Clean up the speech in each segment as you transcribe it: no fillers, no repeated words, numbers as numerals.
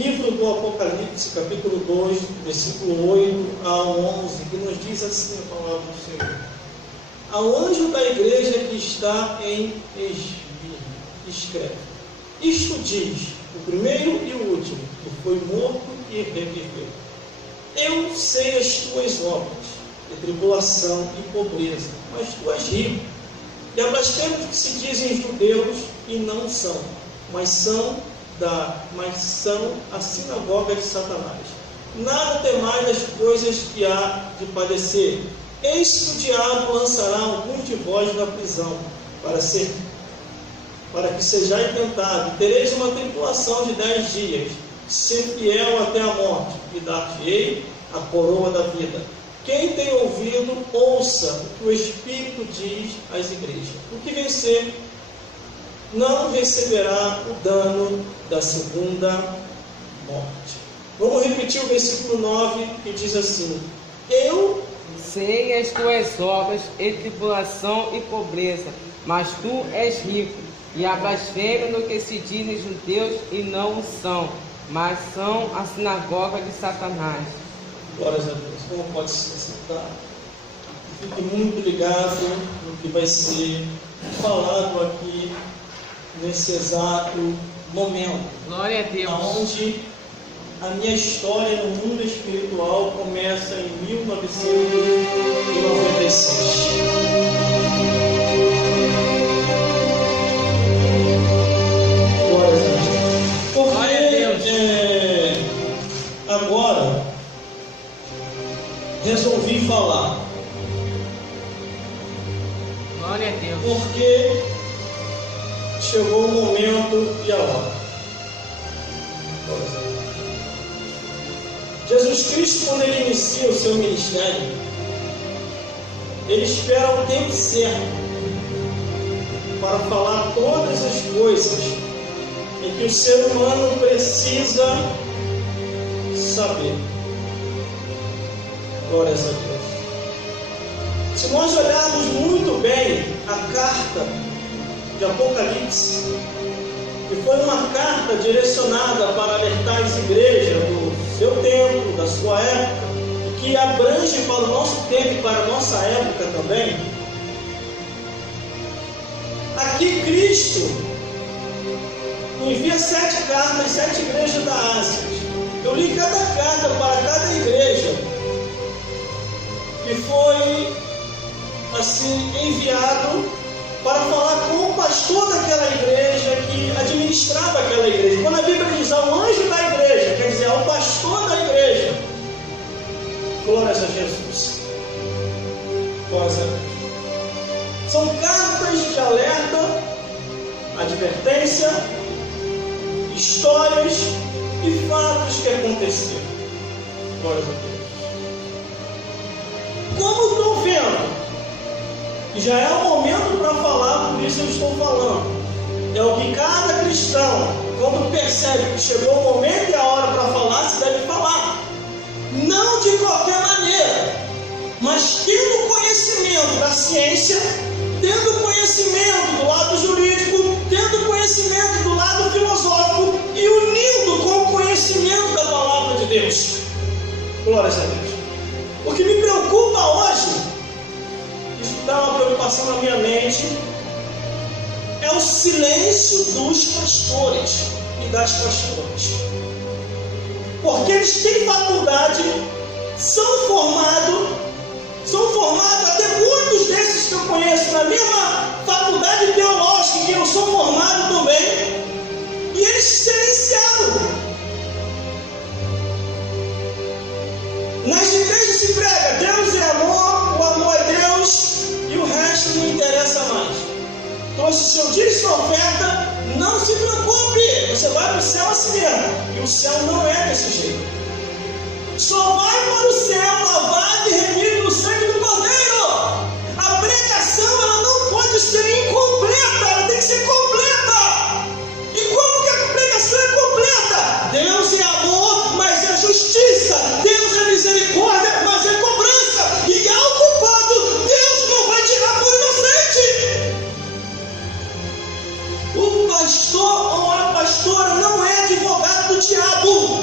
livro do Apocalipse, capítulo 2, versículo 8 a 11, que nos diz assim a palavra do Senhor: ao anjo da igreja que está em Esmirna, escreve: isto diz o primeiro e o último, que foi morto e reviveu. Eu sei as tuas obras, de tribulação e pobreza, mas tu és rico. E há blasfemos que se dizem judeus e não são, mas são a sinagoga de Satanás. Nada temais das coisas que há de padecer. Eis que o diabo lançará alguns de vós na prisão, para que sejais tentados, e tereis uma tribulação de 10 dias. Ser fiel até a morte, e dar-te-ei a coroa da vida. Quem tem ouvido, ouça o que o Espírito diz às igrejas. O que vencer não receberá o dano da segunda morte. Vamos repetir o versículo 9, que diz assim: eu sei as tuas obras e tribulação e pobreza, mas tu és rico. E há blasfêmia no que se dizem judeus e não o são, mas são a sinagoga de Satanás. Glórias a Deus. Como pode se sentar? Fique muito ligado no que vai ser falado aqui nesse exato momento. Glória a Deus. Onde a minha história no mundo espiritual começa em 1996. Glórias a Deus. Agora resolvi falar. Glória a Deus. Porque chegou o momento e a hora. Jesus Cristo, quando ele inicia o seu ministério, ele espera o tempo certo para falar todas as coisas em que o ser humano precisa saber. Glórias a Deus. Se nós olharmos muito bem a carta de Apocalipse, que foi uma carta direcionada para alertar as igrejas do seu tempo, da sua época, e que abrange para o nosso tempo e para a nossa época também, aqui Cristo envia 7 cartas, 7 igrejas da Ásia. Eu li cada carta para cada igreja que foi assim enviado para falar com o pastor daquela igreja que administrava aquela igreja. Quando a Bíblia diz ao anjo da igreja, quer dizer ao pastor da igreja. Glórias a Jesus. Glórias a Deus. São cartas de alerta, advertência, histórias e fatos que aconteceram. Glórias a Deus. Como estou vendo? E já é o momento para falar, por isso eu estou falando. É o que cada cristão, quando percebe que chegou o momento e a hora para falar, se deve falar. Não de qualquer maneira, mas tendo conhecimento da ciência, tendo conhecimento do lado jurídico, tendo conhecimento do lado filosófico e unindo com o conhecimento da palavra de Deus. Glórias a Deus. O que me preocupa hoje, isso dá uma preocupação na minha mente, é o silêncio dos pastores e das pastoras. Porque eles têm faculdade, são formados, até muitos desses que eu conheço na mesma faculdade teológica que eu sou formado também, e eles se silenciaram. Nas igrejas se prega, Deus é amor, o amor é Deus, e o resto não interessa mais. Então, se o Senhor diz sua oferta, não se preocupe, você vai para o céu assim mesmo. E o céu não é desse jeito. Só vai para o céu lavado e remido no sangue do Cordeiro. A pregação ela não pode ser incompleta, ela tem que ser completa. E como que a pregação é completa? Deus é amor, mas é justiça. Deus é misericórdia, mas é cobrança. E ao culpado, Deus não vai tirar por inocente. O pastor ou a pastora não é advogado do diabo.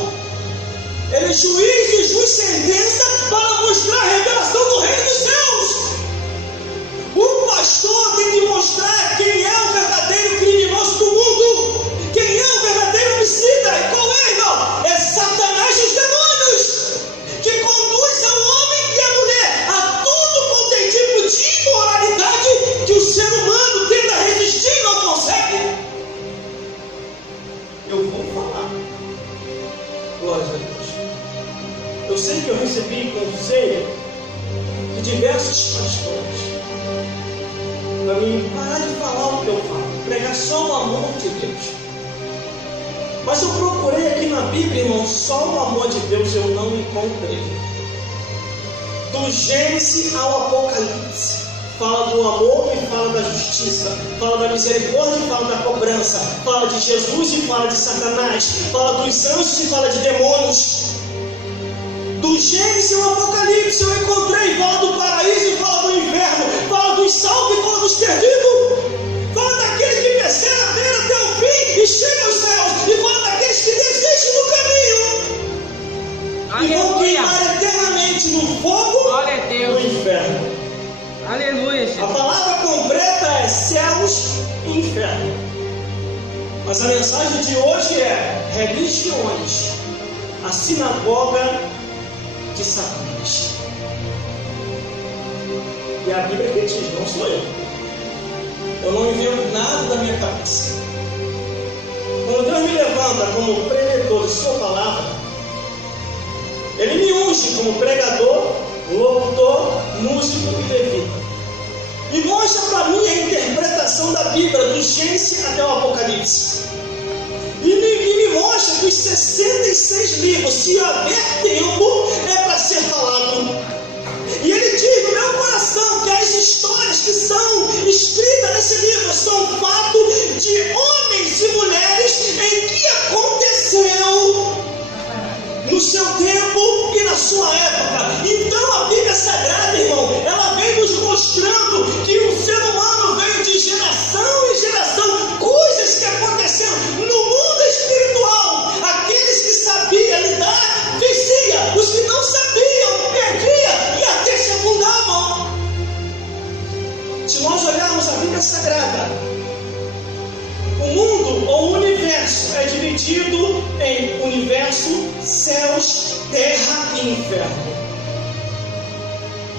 Ele é juiz de justa sentença para mostrar a revelação do reino dos céus. O pastor tem que mostrar quem é o verdadeiro criminoso do mundo, quem é o verdadeiro homicida. E qual é, irmão? É Satanás e os demônios, que conduz ao homem e à mulher a tudo quanto é tipo de imoralidade que o ser humano tenta resistir e não consegue. Eu vou falar. Glória a Deus. Eu sei que eu recebi conselho de diversos pastores para mim parar de falar o que eu falo, pregar só o amor de Deus. Mas eu procurei aqui na Bíblia, irmão, só o amor de Deus eu não encontrei. Do Gênesis ao Apocalipse, fala do amor e fala da justiça, fala da misericórdia e fala da cobrança, fala de Jesus e fala de Satanás, fala dos anjos e fala de demônios. Do Gênesis ao Apocalipse eu encontrei, fala do paraíso e fala do inferno, fala dos salvos e fala dos perdidos, fala daqueles que perseveram até o fim e chegam aos céus, e fala daqueles que desistem do caminho. Aleluia. E vão queimar eternamente no fogo do inferno. Aleluia, Jesus. A palavra completa é céus e inferno. Mas a mensagem de hoje é religiões, a sinagoga de Satanás. E a Bíblia que diz, não sou eu. Eu não invento nada da minha cabeça. Quando Deus me levanta como pregador de sua palavra, Ele me unge como pregador, locutor, músico e levita. E mostra para mim a interpretação da Bíblia, do Gênesis até o Apocalipse. E me mostra que os 66 livros, se houver tempo, é para ser falado. E ele diz no meu coração que as histórias que são escritas nesse livro são fatos de homens e mulheres em que aconteceu no seu tempo e na sua época. Então a Bíblia Sagrada, irmão, ela vem nos mostrando que o ser humano veio de geração em geração, coisas que aconteceram no mundo espiritual. Aqueles que sabiam lidar, vencia. Os que não sabiam, perdia e até se afundavam. Se nós olharmos a Bíblia Sagrada, o mundo ou o universo é dividido em universo, céus, terra e inferno.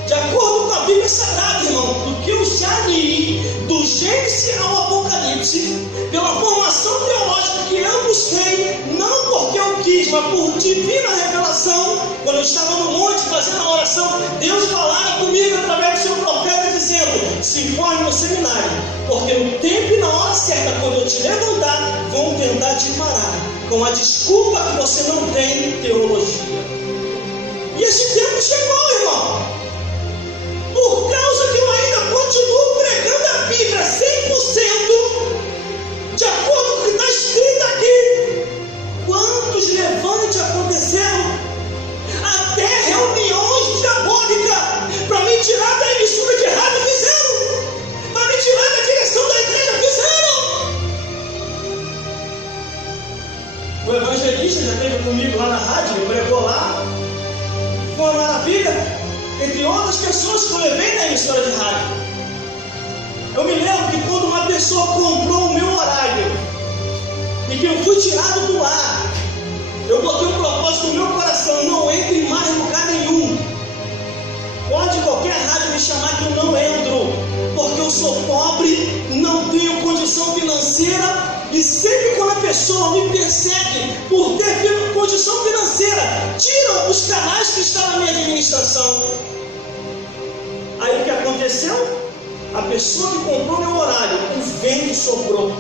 De acordo com a Bíblia Sagrada, irmão, do que eu já li, do Gênesis ao Apocalipse, pela formação teológica que eu busquei, não porque eu quis, mas por divina revelação, quando eu estava no monte fazendo a oração, Deus falara comigo através do seu profeta, dizendo: se forme no seminário, porque no tempo e na hora certa, quando eu te levantar, vão tentar te parar, com a desculpa que você não tem teologia. E esse tempo chegou, irmão. Por causa que eu ainda continuo pregando a Bíblia 100%, de acordo com o que está escrito aqui. Quantos levantes aconteceram? Até reuniões diabólicas para me tirar da emissora de rádio fizeram, para me tirar da direção da igreja fizeram. O evangelista já esteve comigo lá na rádio, ele pregou lá, foi uma maravilha. Entre outras pessoas que eu levei na emissora de rádio. Eu me lembro que quando uma pessoa comprou o meu horário e que eu fui tirado do ar, eu botei um propósito no meu coração: não entre em mais lugar nenhum. Pode qualquer rádio me chamar que eu não entro, porque eu sou pobre, não tenho condição financeira. E sempre quando a pessoa me persegue por ter condição financeira, tiram os canais que estão na minha administração. Aí o que aconteceu? A pessoa que comprou meu horário, o vento soprou.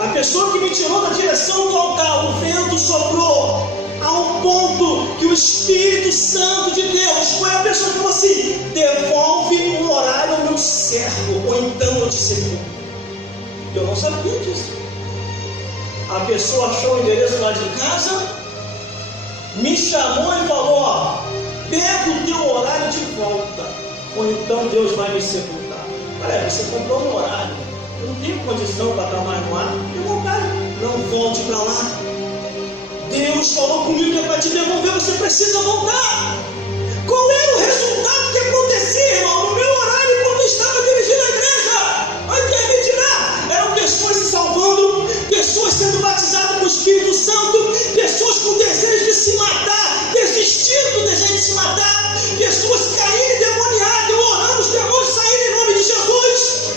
A pessoa que me tirou da direção do altar, o vento soprou. A um ponto que o Espírito Santo de Deus foi a pessoa que falou assim: devolve o horário ao meu servo, ou então eu te sepulto. Eu não sabia disso. A pessoa achou o endereço lá de casa, me chamou e falou: ó, pega o teu horário de volta, ou então Deus vai me sepultar. Olha, você comprou um horário, eu não tenho condição para estar mais no ar, tenho vontade, não volte para lá. Deus Deus falou comigo que é para te devolver, você precisa voltar. Qual era o resultado que acontecia, irmão, no meu horário quando eu estava dirigindo a igreja? Alguém me dirá? Eram pessoas se salvando, pessoas sendo batizadas com o Espírito Santo, pessoas com desejo de se matar, desistindo do desejo de se matar, pessoas caindo endemoniadas, eu orando, os demônios saírem em nome de Jesus.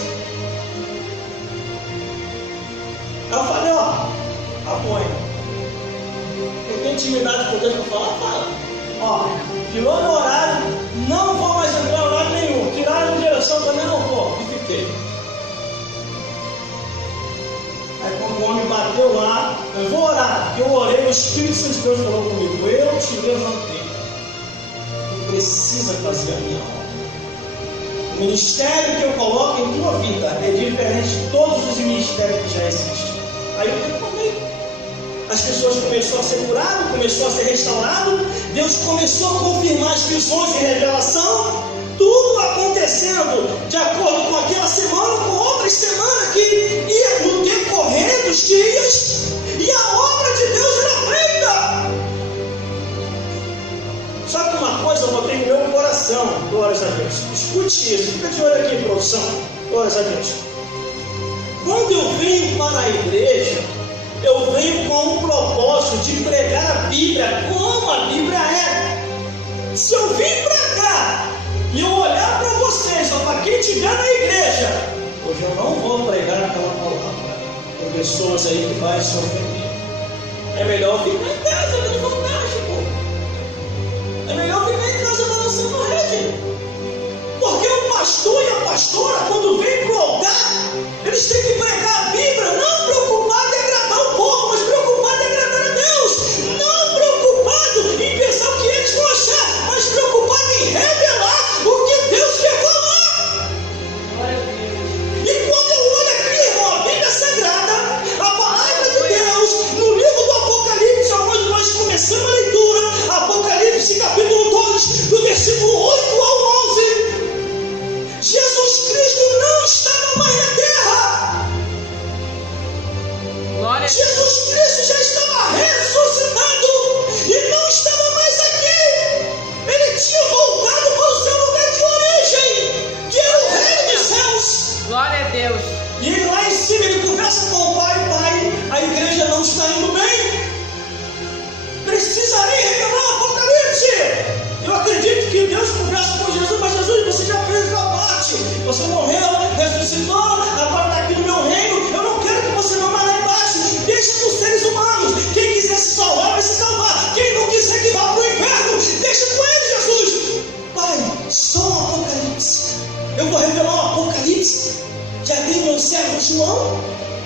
Aí eu falei, apoia. Eu tenho intimidade com Deus para falar, fala. Tirou meu horário, não vou mais entrar em horário nenhum. Tiraram a direção, também não vou. E fiquei. Aí quando o homem bateu lá, eu vou orar, porque eu orei, o Espírito Santo de Deus falou comigo, eu te levantei. Tu precisa fazer a minha obra. O ministério que eu coloco em tua vida é diferente de todos os ministérios que já existem. Aí eu reclamei. As pessoas começaram a ser curadas, começou a ser restaurado, Deus começou a confirmar as visões e revelação, tudo acontecendo de acordo com aquela semana, com outras semanas que ia no decorrer dos dias, e a obra de Deus era feita. Só que uma coisa eu botei no meu coração, glórias a Deus. Escute isso, fica de olho aqui, produção, glórias a Deus. Quando eu venho para a igreja, eu venho com o propósito de pregar a Bíblia como a Bíblia é. Se eu vim para cá e eu olhar para vocês, ou para quem estiver na igreja, hoje eu não vou pregar aquela palavra com pessoas aí que vai se ofender. É melhor ficar em casa dando vantagem, pô. É melhor ficar em casa balançando a rede. Porque o pastor e a pastora, quando vem para o altar, eles têm que pregar a Bíblia, não preocupado em agradar o povo, mas preocupado em agradar a Deus. Não preocupado em pensar o que eles vão achar, mas preocupado em revelar o que Deus quer falar. E quando eu olho aqui, irmão, a Bíblia Sagrada, a palavra de Deus, no livro do Apocalipse, onde nós começamos a leitura, Apocalipse capítulo 2, do versículo 8 ao 11, Jesus Cristo não estava mais na terra. Jesus Cristo já estava ressuscitado e não estava mais aqui. Ele tinha voltado para o seu lugar de origem, que era o reino dos céus. Glória a Deus. E ele lá em cima, ele conversa com o Pai, a igreja não está indo bem. Precisarei revelar o Apocalipse. Eu acredito que Deus conversa com Jesus, mas Jesus, você já fez a sua parte. Você morreu, ressuscitou, agora está aqui no meu reino. Eu não quero que você vá mais lá embaixo. Deixa para os seres humanos. Quem quiser se salvar, vai se salvar. Quem não quiser que vá para o inferno, deixa com ele, Jesus. Pai, só o Apocalipse. Eu vou revelar o Apocalipse de aquele meu servo João.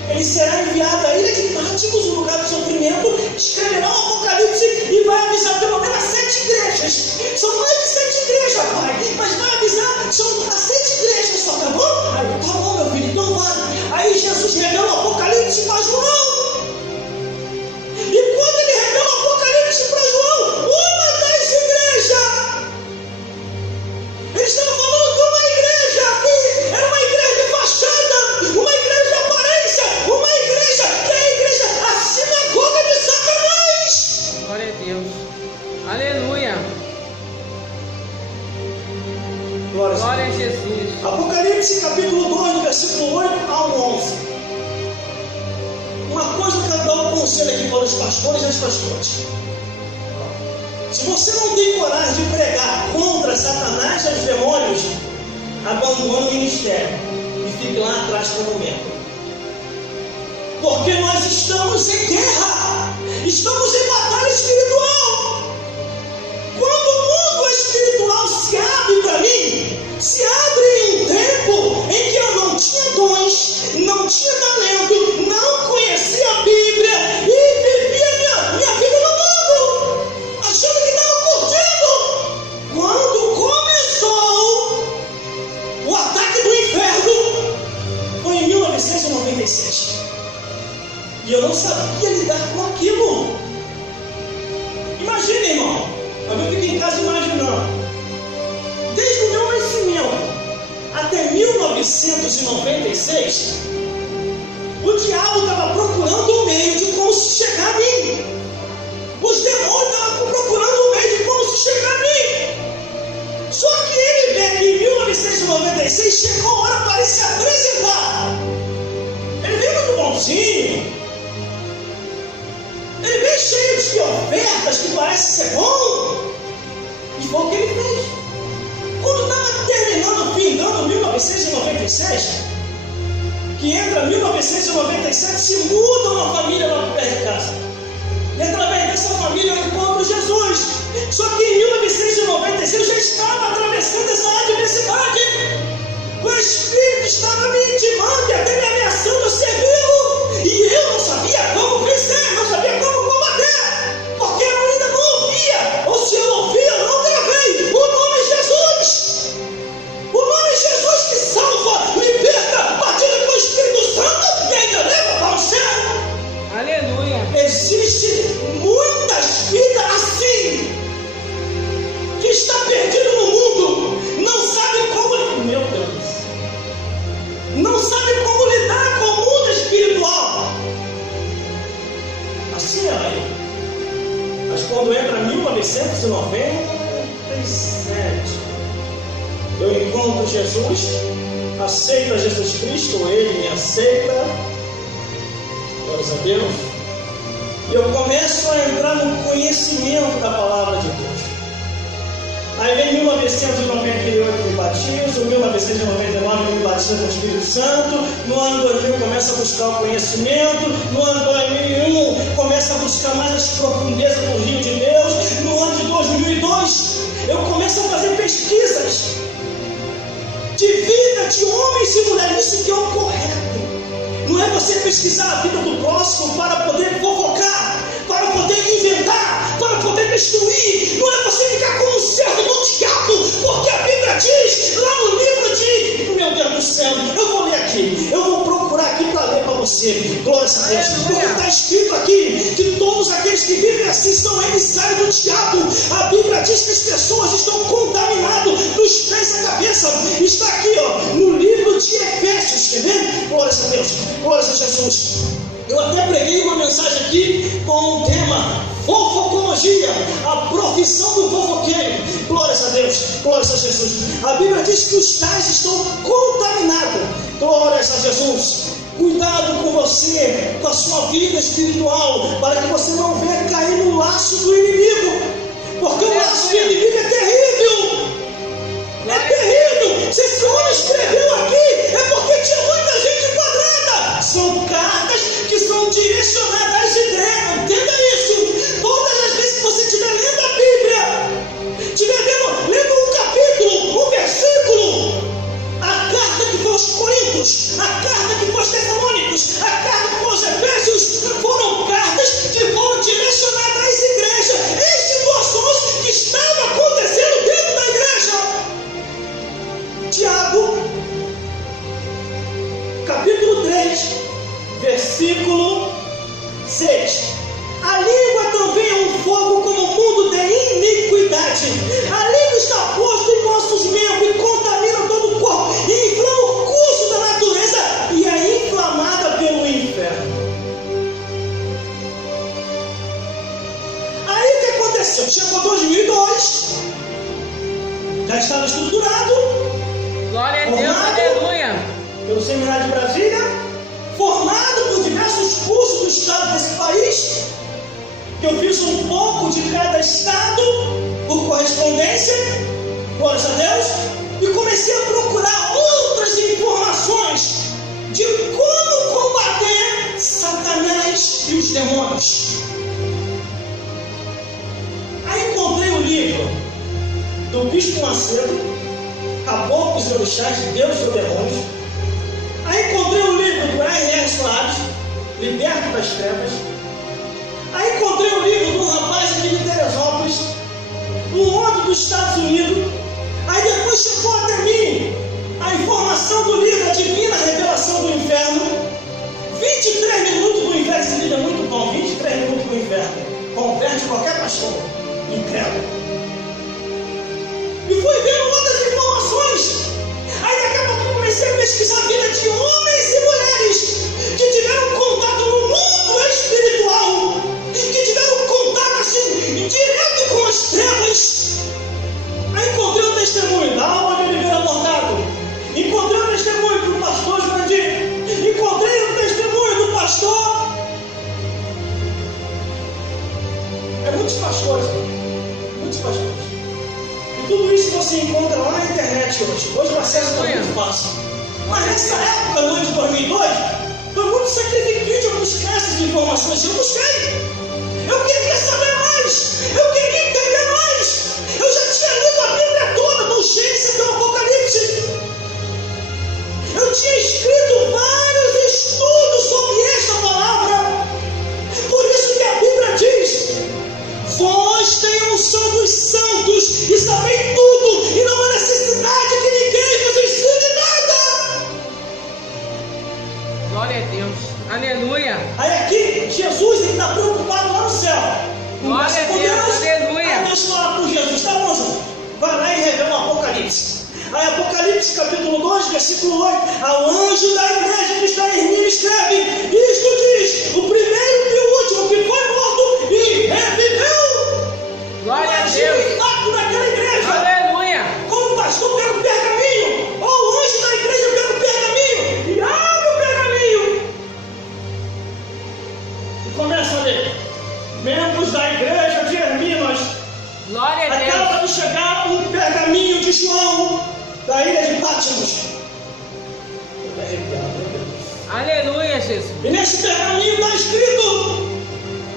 Ele será enviado à ilha de Patmos, no lugar do sofrimento, escreverá o Apocalipse e vai avisar pelo menos 7 igrejas. São mais de 7 igrejas, pai, mas vai avisar, são as 7 igrejas só, tá bom? Aí, tá bom, meu filho, então vai. Aí Jesus revela o Apocalipse para João. E quando ele revela o Apocalipse para João, uma das igrejas, ele estava falando de uma igreja que era uma igreja de fachada, uma igreja de aparência, uma igreja que é a igreja, a sinagoga de Satanás. Glória a Deus. Aleluia. Glória a Jesus. Apocalipse capítulo 2, versículo 8 ao 11. Uma coisa que eu quero dar um conselho aqui para os pastores e as pastoras. Se você não tem coragem de pregar contra Satanás e os demônios, abandone o ministério e fique lá atrás por um momento. Porque nós estamos em guerra, estamos em batalha espiritual. Quando o mundo espiritual se abre para mim, se abre em um tempo em que eu não tinha dons, não tinha talento, não conhecia a Bíblia e vivia minha vida no mundo, achando que estava curtindo. Quando começou o ataque do inferno, foi em 1996. E eu não sabia lidar com aquilo. Imagina, irmão, eu fico em casa imaginando. Desde o meu nascimento até 1996, o diabo estava procurando um meio de como se chegar a mim. Os parece ser bom. E foi o que ele fez. Quando estava terminando, findando 1996, que entra 1997, se muda uma família lá perto de casa. E através dessa família eu encontro Jesus. Só que em 1996 eu já estava atravessando essa adversidade. O Espírito estava me intimando e até me ameaçando a servi-lo. E eu não sabia como vencer, não sabia como combater. Porque eu ainda não ouvia. Ou se eu ouvia, eu não gravei. O nome é Jesus. O nome é Jesus que salva, liberta, batida com o Espírito Santo e ainda leva para o céu. Aleluia. Existem muitas vidas assim, que está perdido no mundo, não sabe como, meu Deus, não sabe como lidar com o mundo espiritual. Assim é aí. Mas quando entra 1997, eu encontro Jesus, aceito Jesus Cristo, Ele me aceita, glórias a Deus, e eu começo a entrar no conhecimento da palavra de Deus. Aí vem 1998 me batizo, 1999 me batizo com o Espírito Santo, no ano 2000 começa a buscar o conhecimento, no ano 2001 começa a buscar mais as profundezas do rio de Deus, no ano de 2002 eu começo a fazer pesquisas de vida de homens e mulheres, isso que é o correto. Não é você pesquisar a vida do próximo para poder fofocar, para poder inventar, para poder destruir. Não é você ficar como um servo do diabo, porque a Bíblia diz lá no livro de... Meu Deus do céu, eu vou ler aqui, eu vou procurar aqui para ler para você. Glória a Deus, porque está escrito aqui que todos aqueles que vivem assim são emissários do diabo. A Bíblia diz que as pessoas estão contaminadas dos pés à cabeça. Está aqui, ó, no livro de Efésios, quer ver? Glória a Deus, glória a Jesus. Eu até preguei uma mensagem aqui com o tema fofocologia, a profissão do fofoqueiro. Glórias a Deus, glórias a Jesus. A Bíblia diz que os tais estão contaminados. Glórias a Jesus. Cuidado com você, com a sua vida espiritual, para que você não venha cair no laço do inimigo, porque o laço do inimigo é terrível. É terrível. Se esse homem escreveu aqui, é porque tinha muita gente enquadrada. São cartas que são direcionadas às igrejas. Entenda isso. Todas as vezes que você estiver lendo a Bíblia, estiver lendo um capítulo, um versículo, a carta que foi aos Coríntios, a carta que foi aos Tessalônicos, a carta que foi aos Efésios, foram cartas que foram direcionadas às igrejas em situações que estavam acontecendo dentro da igreja. Tiago, capítulo 3, versículo 6. A língua também é um fogo como um mundo de iniquidade. A língua está posta em nossos membros e contamina todo o corpo, e inflama o curso da natureza e é inflamada pelo inferno. Aí o que aconteceu? Chegou 2002, já estava estruturado. Glória a Deus, aleluia. Pelo Seminário de Brasília, formado por diversos cursos do estado desse país, que eu fiz um pouco de cada estado por correspondência, glórias a Deus, e comecei a procurar outras informações de como combater Satanás e os demônios. Aí encontrei o livro do Bispo Macedo, Caboclos e Orixás, Deus e Demônios. Aí encontrei o livro do R.R. Soares, Liberto das Trevas. Aí encontrei o livro de um rapaz aqui de Teresópolis, um outro dos Estados Unidos. Aí depois chegou até mim a informação do livro A Divina Revelação do Inferno. 23 minutos do inferno, esse livro é muito bom, 23 minutos do inferno. Converte qualquer pastor, incrédulo. E fui vendo outras informações. Aí daqui a pouco eu comecei a pesquisar a vida de homens e mulheres que tiveram contato no mundo espiritual, que tiveram contato assim, direto com as trevas. Aí encontrei o testemunho da Alma de Oliveira Morgado, encontrei o testemunho do pastor Jurandir, encontrei o testemunho do pastor. É muitos pastores. Muitos pastores. E tudo isso você encontra lá na internet hoje. Hoje o acesso está muito fácil. Mas nessa época, no ano de 2002, foi muito sacrifício eu buscar essas informações. Eu busquei. Eu queria saber mais. Eu queria entender mais. Eu já tinha lido a Bíblia toda, do Gênesis até o Apocalipse. Eu tinha escrito vários estudos sobre esta palavra. Por isso que a Bíblia diz: vós tenham a unção dos santos e sabem tudo, e não há necessidade que ninguém vos ensine nada. Glória a Deus. Aleluia. Aí aqui, Jesus está preocupado lá no céu. Glória a Deus. Aleluia. Aí nós falamos com Jesus: tá bom, Jesus, vai lá e revela o Apocalipse. Aí Apocalipse capítulo 2, versículo 8: ao anjo da igreja que está em Esmirna escreve: isto diz o primeiro e o último que foi morto e reviveu. Glória a Imagina Deus. o impacto daquela igreja. Aleluia. Como o pastor pega o pergaminho, ou o anjo da igreja pega o pergaminho e abre o pergaminho e começa a ler: membros da igreja de Esmirna, Glória a Deus. acaba de chegar um pergaminho de João da ilha de Patmos. Aleluia, Jesus. E nesse pergaminho está escrito: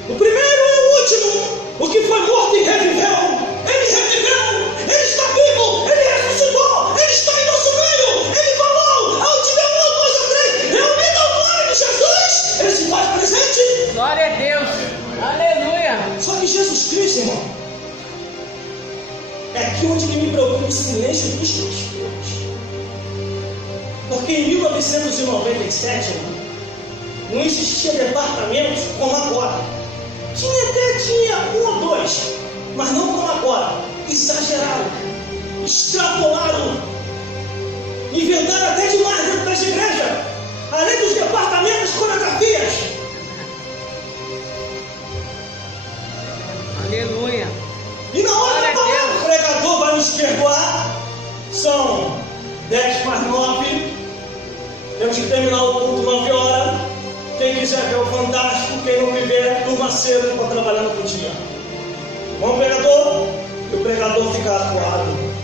o primeiro e o último, o que foi morto e reviveu. Ele reviveu, ele está vivo, ele ressuscitou, ele está em nosso meio. Ele falou: aonde der uma, dois ou três, reunido ao nome de Jesus, ele se faz presente. Glória a Deus. Aleluia. Só que Jesus Cristo, irmão, é aqui onde me preocupa o silêncio dos pastores. Porque em 1997, irmão, não existia departamentos como agora. Tinha um ou dois, mas não como agora. Exageraram, extrapolaram, inventaram até demais dentro das igrejas, além dos departamentos de coreografias. Aleluia. E na hora da palavra, o pregador vai nos perdoar. São 10 para 9. Temos que terminar o culto 9 horas. Quem quiser ver o fantástico, quem não me ver, durma cedo para trabalhar no outro dia. Bom, pregador? E o pregador fica atuado.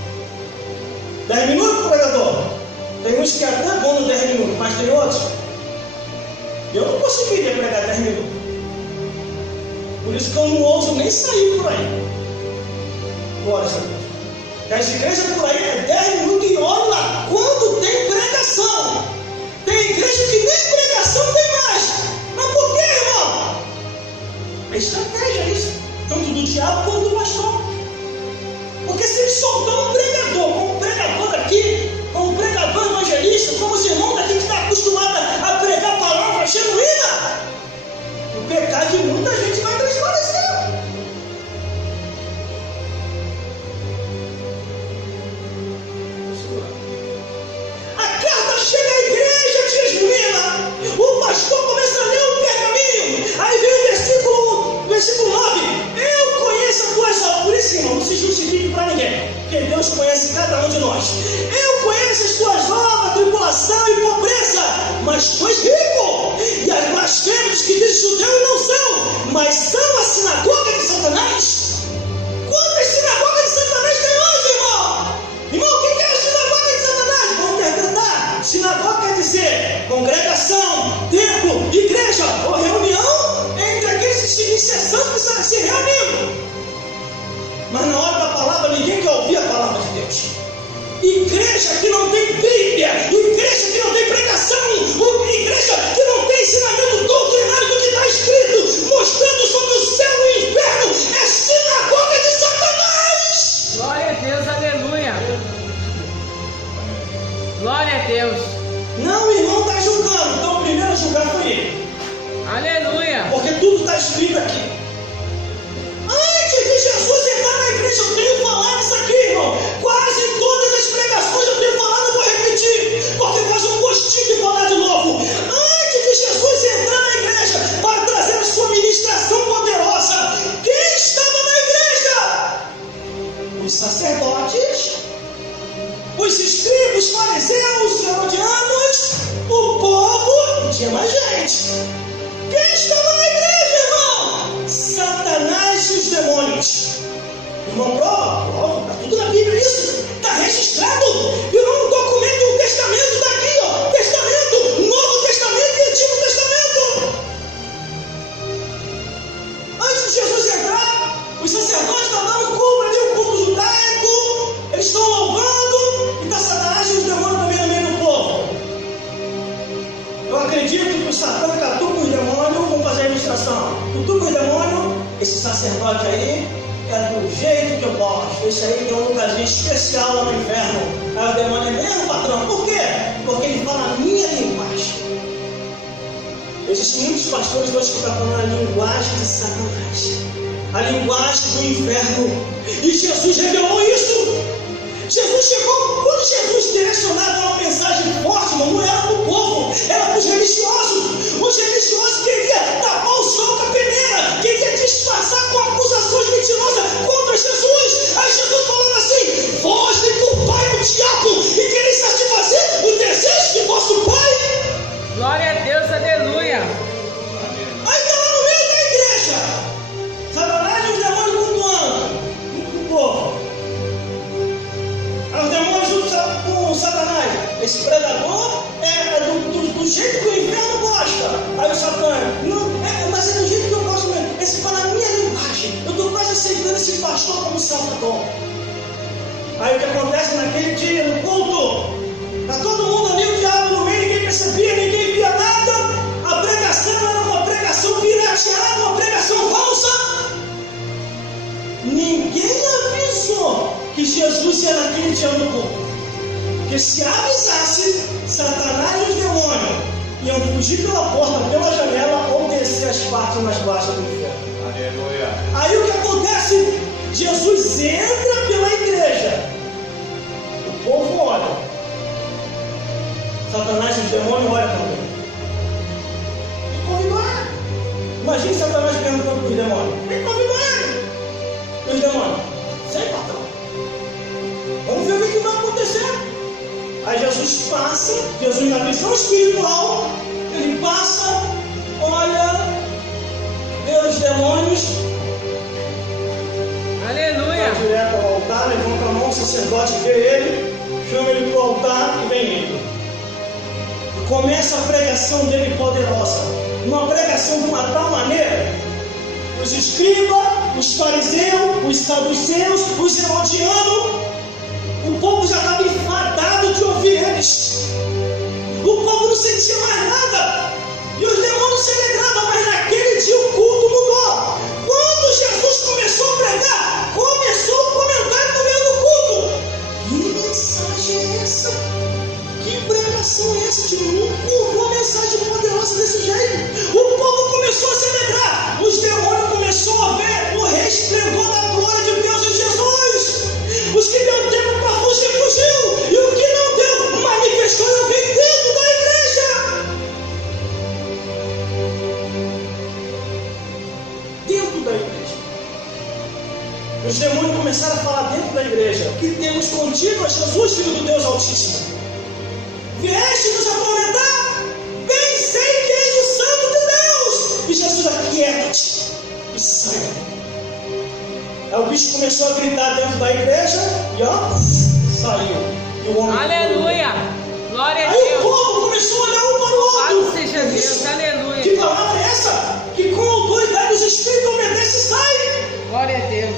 10 minutos, pregador? Tem uns que é até bom no 10 minutos, mas tem outros. Eu não conseguiria pregar 10 minutos. Por isso que eu não ouso nem sair por aí. Glória a Deus. Que as igrejas por aí é 10 minutos e olha lá quando tem pregação. Tem igreja que nem pregação tem mais. Mas por quê, irmão? É estratégia isso. Tanto do diabo quanto do pastor. Porque se ele soltar um pregador, como um pregador daqui, como um pregador evangelista, como os irmãos daqui que estão acostumados a pregar a palavra genuína, o pecado de muita gente vai transparecer. Chega à igreja de Esmirna, o pastor começa a ler o pergaminho, aí vem o versículo 9: eu conheço as tuas obras. Por isso, irmão, não se justifique para ninguém, porque Deus conhece cada um de nós. Eu conheço as tuas obras, tribulação e pobreza, mas tu és rico. E as blasfêmias que dizem judeu e não são, mas são a sinagoga de Satanás. Quantas sinagogas de Satanás tem hoje, irmão? Irmão, o que é a sinagoga de Satanás? Vamos interpretar. Sinagoga quer dizer congregação, templo, igreja ou reunião entre aqueles que se incessando que estão se reunindo. Mas na hora da palavra ninguém quer ouvir a palavra de Deus. Igreja que não tem Bíblia, igreja que não tem pregação, igreja que não tem ensinamento doutrinário do que está escrito, mostrando sobre o céu e o inferno, é sinagoga de Satanás. Glória a Deus, aleluia. Glória a Deus. Não, o irmão está julgando, então o primeiro a julgar foi ele. Aleluia. Porque tudo está escrito aqui. Antes de Jesus entrar na igreja, eu tenho falado isso aqui, irmão. Quase todas as pregações eu tenho falado, eu vou repetir, porque faz um gostinho de falar de novo. Antes de Jesus entrar na igreja para trazer a sua ministração poderosa, quem estava na igreja? Os sacerdotes, os escribas, fariseus, herodianos, o povo, e tinha mais gente. Quem estava na igreja, irmão? Satanás e os demônios. Irmão, prova, está tudo na Bíblia isso. Está registrado. Virou um documento, um testamento daqui, ó. Testamento, Novo Testamento e Antigo Testamento. Antes de Jesus entrar, os sacerdotes estão dando culto ali, o culto judaico. Eles estão louvando. E está Satanás e os demônios também no meio do povo. Eu acredito que o Satã catuca os demônios. Vamos fazer a ilustração. Cutuca os demônios. Esse sacerdote aí é do jeito que eu gosto. Esse aí tem um lugarzinho especial lá no inferno. Aí o demônio é mesmo, patrão. Por quê? Porque ele fala a minha linguagem. Existem muitos pastores hoje que estão falando a linguagem de Satanás, a linguagem do inferno. E Jesus revelou isso. Jesus chegou, quando Jesus direcionava uma mensagem forte, não era para o povo, era para os religiosos. Os religiosos queriam tapar o sol com a peneira, queriam disfarçar com acusações mentirosas contra Jesus. Aí Jesus falando assim: vós nem do Pai o diabo, e quereis satisfazer o desejo de vosso Pai. Glória a Deus, aleluia. Aí está lá no meio da igreja, Satanás e os demônios cultuando o povo. Aí os demônios juntam com Satanás. Esse pregador é do jeito que o inferno gosta. Aí o Satanás, não, mas é do jeito que eu gosto mesmo. Esse fala a minha linguagem. Eu estou quase aceitando esse pastor como salvador. Aí o que acontece naquele dia, no culto? Está todo mundo ali, o diabo no meio, ninguém percebia, ninguém via nada. A pregação era uma pregação pirateada, uma pregação falsa. Ninguém avisou que Jesus ia naquele dia no culto. Porque se avisasse, Satanás e os demônios iam fugir pela porta, pela janela ou descer as partes mais baixas do inferno. Aleluia. Aí o que acontece? Jesus entra pela igreja. O povo olha. Satanás e os demônios olham para ele. E convidou ele. Imagine Satanás perguntando para os demônios: quem convidou ele? E os demônios: sei, patrão. Vamos ver o que vai acontecer. Aí Jesus passa, Jesus na visão espiritual, ele passa, olha, vê os demônios. Aleluia. Vai direto ao altar, levanta a mão, o sacerdote vê ele, chama ele para o altar e vem ele. Começa a pregação dele poderosa. Uma pregação de uma tal maneira, os escribas, os fariseus, os saduceus, os herodianos, o povo já estava enfadado de ouvir eles. O povo não sentia mais nada. E os demônios se alegravam, mas naquele dia o culto mudou. Quando Jesus começou a pregar, começou o comentário no meio do culto: que mensagem é essa? Que pregação é essa? Que nunca ouviu uma mensagem poderosa desse jeito. O povo começou a se alegrar. Os demônios começaram a ver o resplendor da glória de Deus em Jesus. Os que deu tempo para fugir, fugiu. E o que não deu, manifestou e veio dentro da igreja. Dentro da igreja. Os demônios começaram a falar dentro da igreja: o que temos contigo, Jesus, Filho do Deus Altíssimo? Vieste-nos atormentar? Bem sei que és o Santo de Deus. E Jesus: aquieta-te e sai. Aí o bicho começou a gritar dentro da igreja e ó, saiu. E o homem Aleluia. Glória a Deus. Aí Deus. o povo começou a olhar um para o outro. Louvado seja Deus. Aleluia. Que palavra é essa? Que com a autoridade dos Espíritos obedece e sai. Glória a Deus.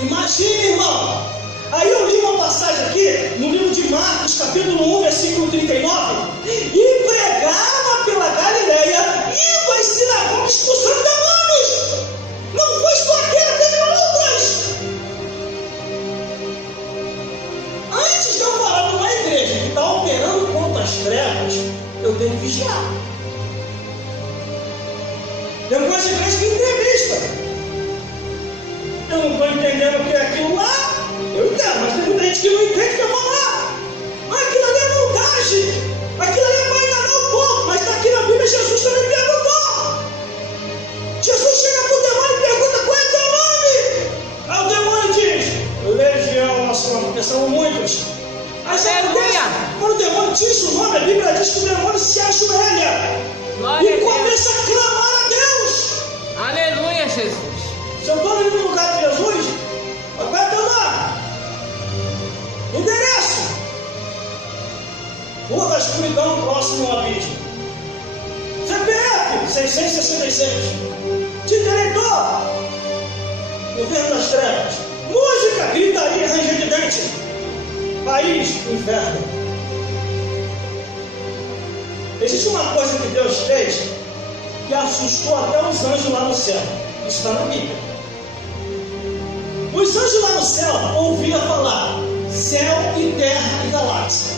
Imagina, irmão. Aí eu li uma passagem aqui no livro de Marcos, capítulo 1, versículo 39. E pregava pela Galileia, indo às sinagogas, expulsando demônios. Não foi só aquela, teve outras. Antes de eu falar numa igreja que está operando contra as trevas, eu tenho que vigiar. Tem algumas igrejas que entrevista. Eu não estou entendendo o que é aquilo lá. Eu entendo, mas tem muita gente que não entende, quer falar. Aquilo ali é montagem. Aquilo ali é para enganar o povo. Mas está aqui na Bíblia, Jesus também perguntou. Jesus chega para o demônio e pergunta: qual é teu nome? Aí o demônio diz: Legião, nosso nome, porque são muitos. Aí você acontece, quando o demônio diz o nome, a Bíblia diz que o demônio se ajoelha e começa a clamar a Deus. Aleluia, Jesus. Se eu estou indo no Rua da Escuridão, próximo ao abismo. CPF 666. De diretor, governo das trevas. Música, gritaria, ranger de dente. País, inferno. Existe uma coisa que Deus fez que assustou até os anjos lá no céu. Isso está na Bíblia. Os anjos lá no céu ouviam falar céu e terra e galáxia.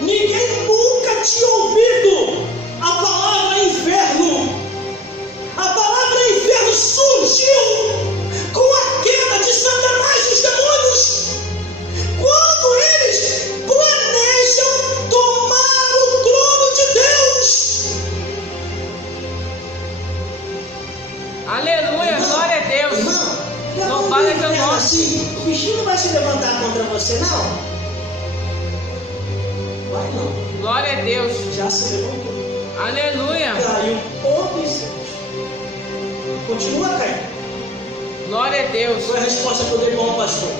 Ninguém nunca tinha ouvido a palavra inferno. A palavra inferno surgiu com a queda de Satanás e os demônios. Quando eles planejam tomar o trono de Deus. Aleluia, glória a Deus. Irmão, louvado é teu nome. Assim, o bichinho não vai se levantar contra você, não? Vai não. Glória a Deus. Já se levantou. Aleluia. Caiu todos os céus. Continua caindo. Glória a Deus. Foi a resposta que eu dei para um pastor.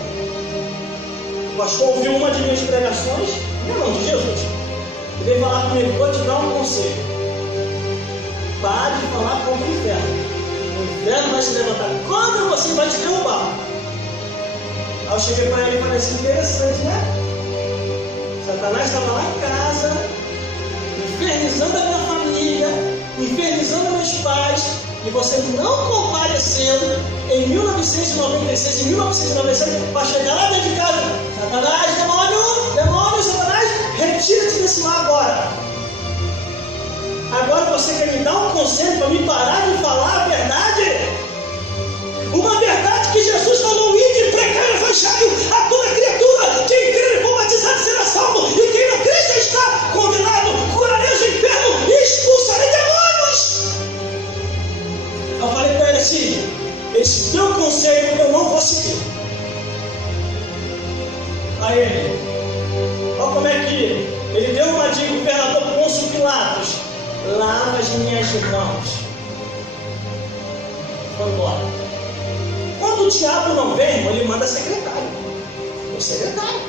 O pastor ouviu uma de minhas pregações, não, de Jesus. Ele veio falar comigo, vou te dar um conselho. Pare de falar contra o inferno. O inferno vai se levantar contra você e vai te derrubar. Aí eu cheguei para ele e falei assim, interessante, né? Satanás estava lá em casa, infernizando a minha família, infernizando meus pais, e você não compareceu em 1996, em 1997, para chegar lá dentro de casa. Satanás, demônio, Satanás, retira-te desse mar agora. Agora você quer me dar um conselho para me parar de falar a verdade? Uma verdade que Jesus falou, ide pregar o evangelho a toda criatura, quem crer e for batizado será salvo, e quem não crer já está condenado, curarei o inferno e expulsarei demônios. Eu falei para ele assim, esse teu conselho eu não vou seguir. Aí ele, olha como é que ele deu uma dica ao governador Pôncio Pilatos, lava as minhas mãos. Foi embora. Quando o diabo não vem, irmão, ele manda secretário. O secretário.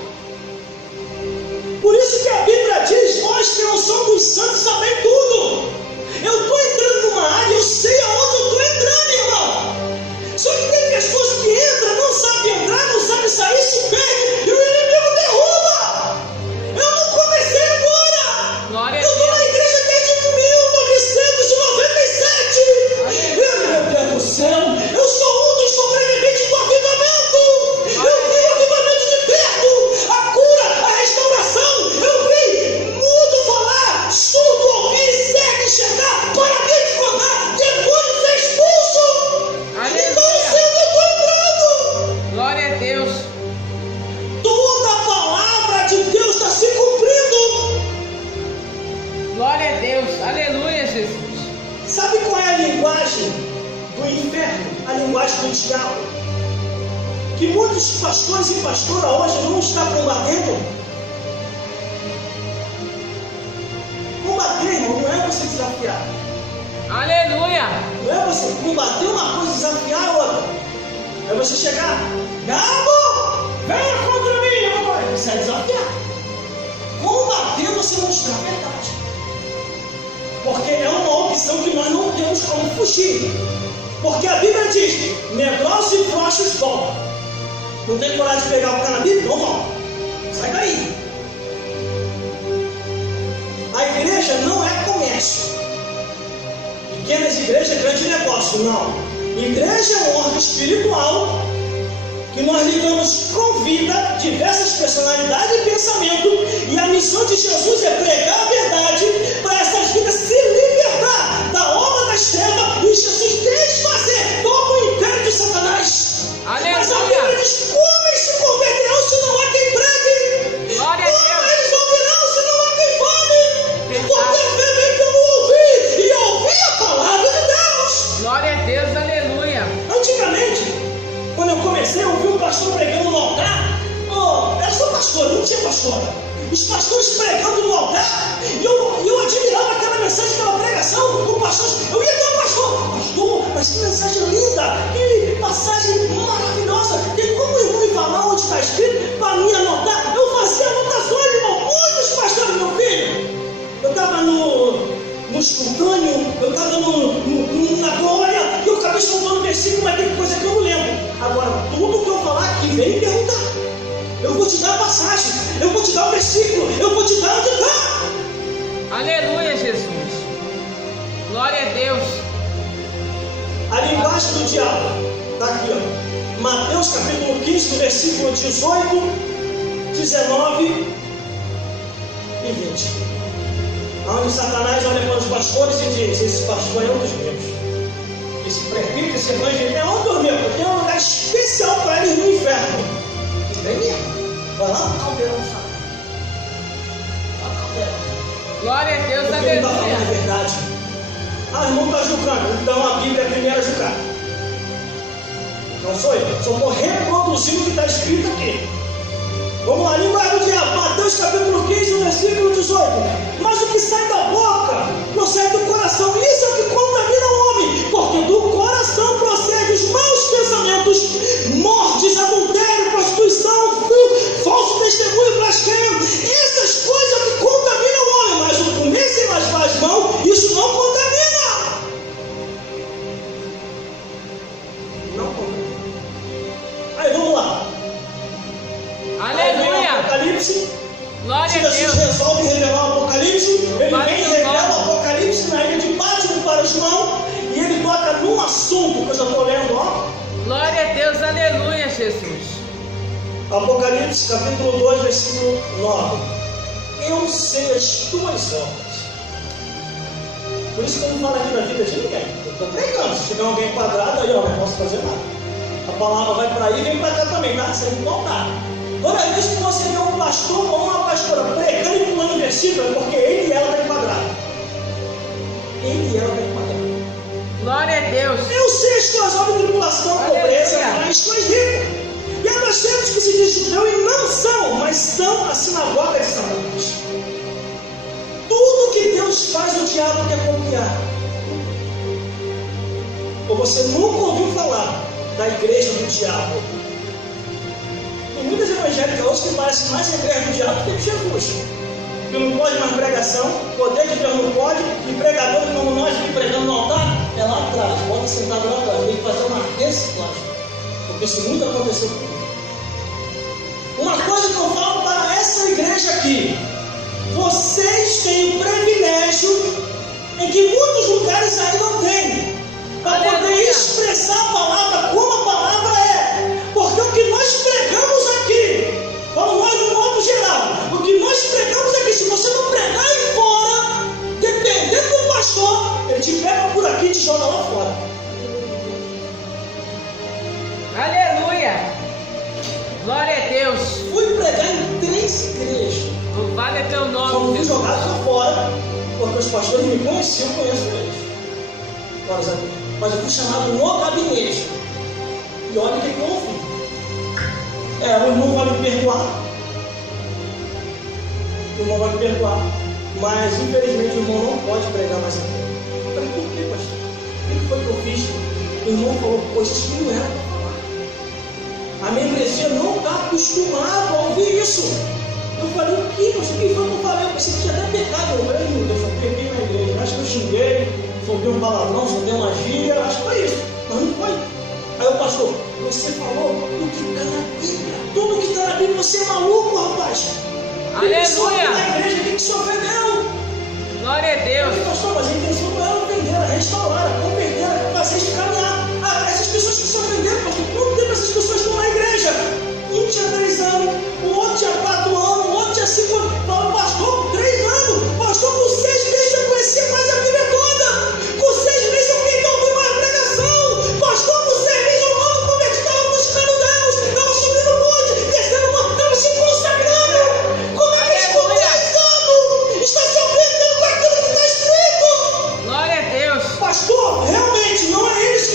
Por isso que a Bíblia diz, vós que não somos santos sabem tudo. Eu estou entrando numa área, eu sei aonde eu estou entrando, irmão. Só que tem pessoas que entram, não sabem entrar, não sabem sair, se perdem, e o inimigo derruba. Eu não comecei agora. Glória a Eu estou Deus. na igreja desde 1997. Meu Deus do céu, eu sou um dos sobreviventes do avivamento. Eu vi o avivamento de perto, a cura, a restauração. Eu vi mudo falar, surdo ouvir, cego enxergar, paralítico andar, demônio ser expulso. Aleluia. Então eu sei onde eu estou entrando. Glória a Deus. Toda a palavra de Deus está se cumprindo. Glória a Deus. Aleluia, Jesus. Sabe qual é a linguagem do inferno? A linguagem do diabo. Que muitos pastores e pastoras hoje não estão combatendo. Combater, irmão, não é você desafiar. Aleluia. Não é você combater uma coisa e desafiar a outra. É você chegar, diabo, venha contra mim, irmão. Isso é desafiar. Combater você mostrar a verdade. Porque é uma opção que nós não temos como fugir. Porque a Bíblia diz, medrosos e frouxos voltam. Não tem coragem de pegar o cara na Bíblia? Não volta. Sai daí. A igreja não é comércio. Pequenas igrejas, grande negócio. Não. Igreja é um órgão espiritual que nós lidamos com vida, diversas personalidades e pensamento. E a missão de Jesus é pregar a verdade para essas vidas se libertar da obra das trevas e Jesus desfazer todo o império de Satanás. Aleluia. Mas a Bíblia diz, como eles se converterão se não há quem pregue? Glória a Como Deus. eles ouvirão se não há quem fale? Verdade. Porque a fé vem pelo ouvir e ouvir a palavra de Deus. Glória a Deus. Aleluia. Antigamente, quando eu comecei a ouvir um pastor pregando no altar, era só pastor, não tinha pastor. Os pastores pregando no altar, e eu admirava aquela mensagem, aquela pregação. O pastor, eu ia até o pastor, mas que mensagem linda, que passagem maravilhosa. Tem como o irmão me falar onde está escrito para mim anotar? Eu fazia anotações, irmão. Muitos pastores, meu filho, vem perguntar. Eu vou te dar a passagem, eu vou te dar o versículo, eu vou te dar onde está. Aleluia, Jesus. Glória a Deus. A linguagem do diabo está aqui, ó. Mateus capítulo 15, do versículo 18, 19 e 20. Onde Satanás olha para os pastores e diz: esse pastor é um dos meus. Esse prefeito, esse evangelho é um dos meus, porque é um lugar especial para eles no inferno. E vem mesmo. Vai lá no caldeirão, sabe? Vai no caldeirão. Glória a Deus, porque ele está falando a aleluia. verdade. Ah, irmão está julgando. Então a Bíblia é a primeira a julgar. Não sou eu. Só estou reproduzindo o que está escrito aqui. Vamos lá, linguagem do diabo. Mateus capítulo 15, versículo 18. Mas o que sai da boca procede do coração. Isso é o que contamina o homem. Porque do coração procedem os maus pensamentos, mortes, adultério, prostituição, falso testemunho, blasfêmia. Essas coisas é o que contaminam o homem. Mas o comer sem lavar as mãos, isso não contamina. Não contamina. Aí vamos lá. Aleluia. Apocalipse. Glória Se a Jesus Deus. resolve revelar o Apocalipse, ele vem e revela o Apocalipse na ilha de Patmos para o João, e ele toca num assunto que eu já estou lendo, ó. Glória a Deus, aleluia, Jesus. Apocalipse capítulo 2, versículo 9. Eu sei as tuas obras. Por isso que eu não falo aqui da vida de ninguém. Eu estou pregando. Se tiver alguém quadrado, aí ó, não posso fazer nada. A palavra vai para aí e vem para cá também, tá? Sem faltar. Toda vez que você vê um pastor ou uma pastora pregando e pulando versículo, é porque ele e ela está enquadrado. Ele e ela está enquadrado. Glória a Deus. Eu sei as tuas obras de tribulação, pobreza, Aleluia. mas tu és rico. E há bastantes que se dizem judeu e não são, mas são a sinagoga de Satanás. Tudo que Deus faz, o diabo quer copiar. Ou você nunca ouviu falar da igreja do diabo? Tem muitas evangélicas hoje que parecem mais a igreja do diabo do que de Jesus. Que não pode mais pregação, poder de Deus não pode, e pregador como nós vem pregando no altar, é lá atrás, bota sentado lá atrás, tem que fazer uma reciclagem. Porque isso nunca aconteceu comigo. Uma coisa que eu falo para essa igreja aqui: vocês têm o privilégio em que muitos lugares ainda não têm, para poder expressar a palavra como a palavra é. Porque o que nós pregamos aqui, falo nós no modo geral, o que nós pregamos aqui, se você não pregar aí fora, dependendo do pastor, ele te pega por aqui e te joga lá fora. Aleluia. Glória a Deus. Fui pregar em 3 igrejas. Louvado é teu Só nome, não fui Jesus. jogado lá fora, porque os pastores me conheciam, eu conheço eles. Mas eu fui chamado no gabinete. E olha o que eu ouvi. O irmão vai me perdoar. O irmão vai me perdoar. Mas infelizmente o irmão não pode pregar mais aqui. Eu falei: por que, pastor? O que foi que eu fiz? O irmão falou: coisas que não era para falar. A minha igreja não está acostumada a ouvir isso. Eu falei: o que? Mas o que foi que eu falei? Eu pensei que tinha até pecado. Eu falei: meu Deus, eu peguei na igreja. Acho que eu xinguei, soltei um palavrão, soltei uma gíria. Acho que foi isso. Mas não foi. Aí o pastor: você falou o que está na Bíblia. Tudo que está na Bíblia, você é maluco, rapaz. Aleluia. Na igreja tem que se ofendeu. Glória a Eu Deus. falei: pastor, mas a intenção não era ofender, era restaurar, era converter, era fazer isso caminhar. Essas pessoas que se ofenderam, pastor, quanto tempo essas pessoas estão na igreja? Um tinha 3 anos, o outro tinha 4 anos, o outro tinha 5 anos. Fala: pastor, 3 anos, pastor, com 6 meses eu conhecia quase a Bíblia toda. Com 6 meses eu fiquei ouvindo uma pregação. Pastor, com 6 meses eu não converti, estava buscando Deus, estava subindo o monte, descendo o monte, estava se consagrando. Como é que eles com 3 anos está se ofendendo com aquilo que está escrito? Glória a Deus. Pastor, realmente não é eles que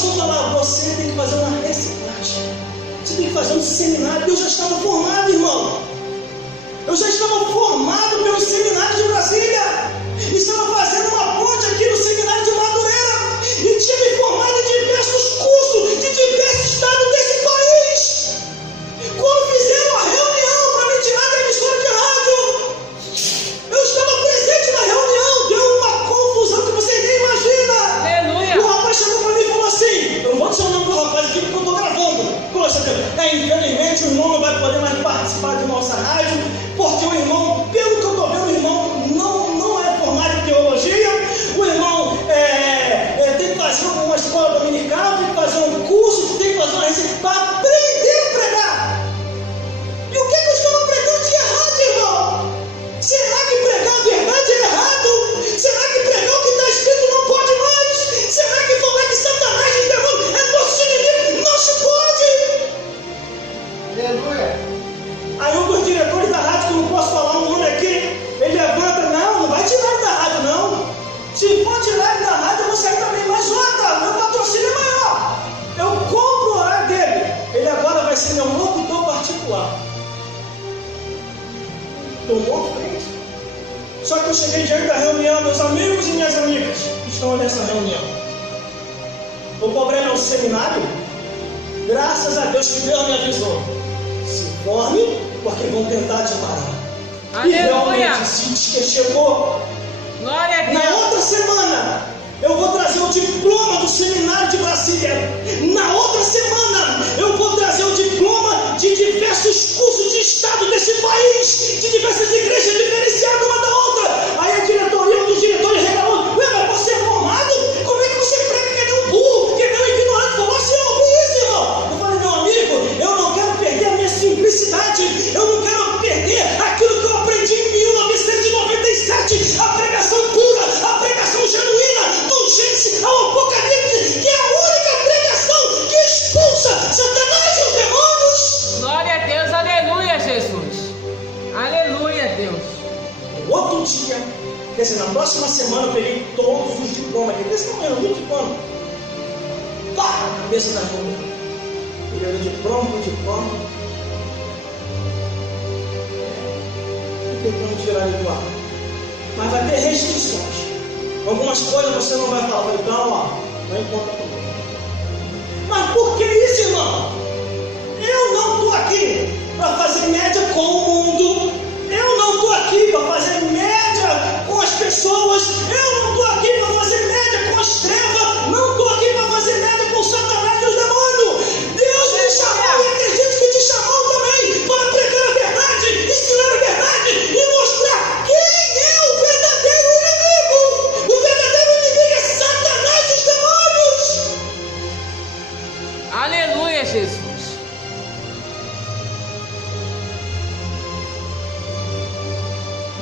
pastor falar, você tem que fazer uma reciclagem. Você tem que fazer um seminário. Eu já estava formado, irmão. Eu já estava formado pelo seminário de Brasília. Estava fazendo uma ponte aqui no seminário de Madureira. E tinha me formado em diversos cursos de diversos estados desse país. Quando fizeram a reunião para me tirar da emissora de rádio, eu estava presente na reunião. Deu uma confusão que você nem imagina. Aleluia. O rapaz chegou para mim e falou assim, eu não vou dizer o nome do rapaz aqui porque eu estou gravando. Infelizmente o irmão não vai poder mais participar de nossa rádio, porque o irmão, pelo que eu estou vendo, o irmão não é formado em teologia. O irmão tem que fazer uma escola dominical, tem que fazer um curso, tem que fazer uma receita para aprender a pregar. E o que eu estava pregando de errado, irmão? Será que pregar a verdade é errado? Será que pregar o que está escrito não pode mais? Será que falar que Satanás e os demônios é nosso inimigo? Não se pode! Aleluia. Aí um dos diretores da rádio, que eu não posso falar um nome aqui, ele levanta, não vai tirar ele da rádio não. Se for tirar ele da rádio, eu vou sair também. Mas outra, meu patrocínio é maior. Eu compro o horário dele. Ele agora vai ser meu locutor particular. Tomou frente. Só que eu cheguei diante da reunião, meus amigos e minhas amigas que estão nessa reunião. O problema é o seminário. Graças a Deus que Deus me avisou. Se forme, porque vão tentar te parar. Aleluia. E realmente, se diz que chegou. Glória a Deus. Na outra semana, eu vou trazer o diploma do seminário de Brasília. Na outra semana, eu vou trazer o diploma de diversos cursos de estado desse país, de diversas igrejas diferenciadas uma da outra. Aí a diretoria, um dos diretores reclamou, mas você é formado? Como é que você prega que nem um burro, que nem um ignorante? Falou assim, eu ouvi isso, irmão. Eu falei, meu amigo, eu não quero perder a minha simplicidade, eu não quero perder aquilo que eu aprendi em 1997, a pregação pura, a pregação genuína, do Gênesis ao Apocalipse, que é a única pregação que expulsa Satanás e os demônios. Glória a Deus, aleluia, Jesus. Aleluia, Deus. No outro dia, quer dizer, na próxima semana eu peguei todos os diplomas, aqui desse tamanho, muito diploma. Pá, na cabeça da reunião. Peguei o diploma, o diploma. Não tem como tirar ele do ar. Mas vai ter restrições. Algumas coisas você não vai falar, então, não importa comigo. Mas por que isso, irmão? Eu não estou aqui para fazer média com o mundo. Eu não estou aqui para fazer média com as pessoas. Eu não estou aqui para fazer média com as trevas. Não estou aqui para fazer média com Satanás e os demônios. Deus me chamou e acredito que te chamou também para pregar a verdade, ensinar a verdade e mostrar quem é o verdadeiro inimigo. O verdadeiro inimigo é Satanás e os demônios. Aleluia, Jesus.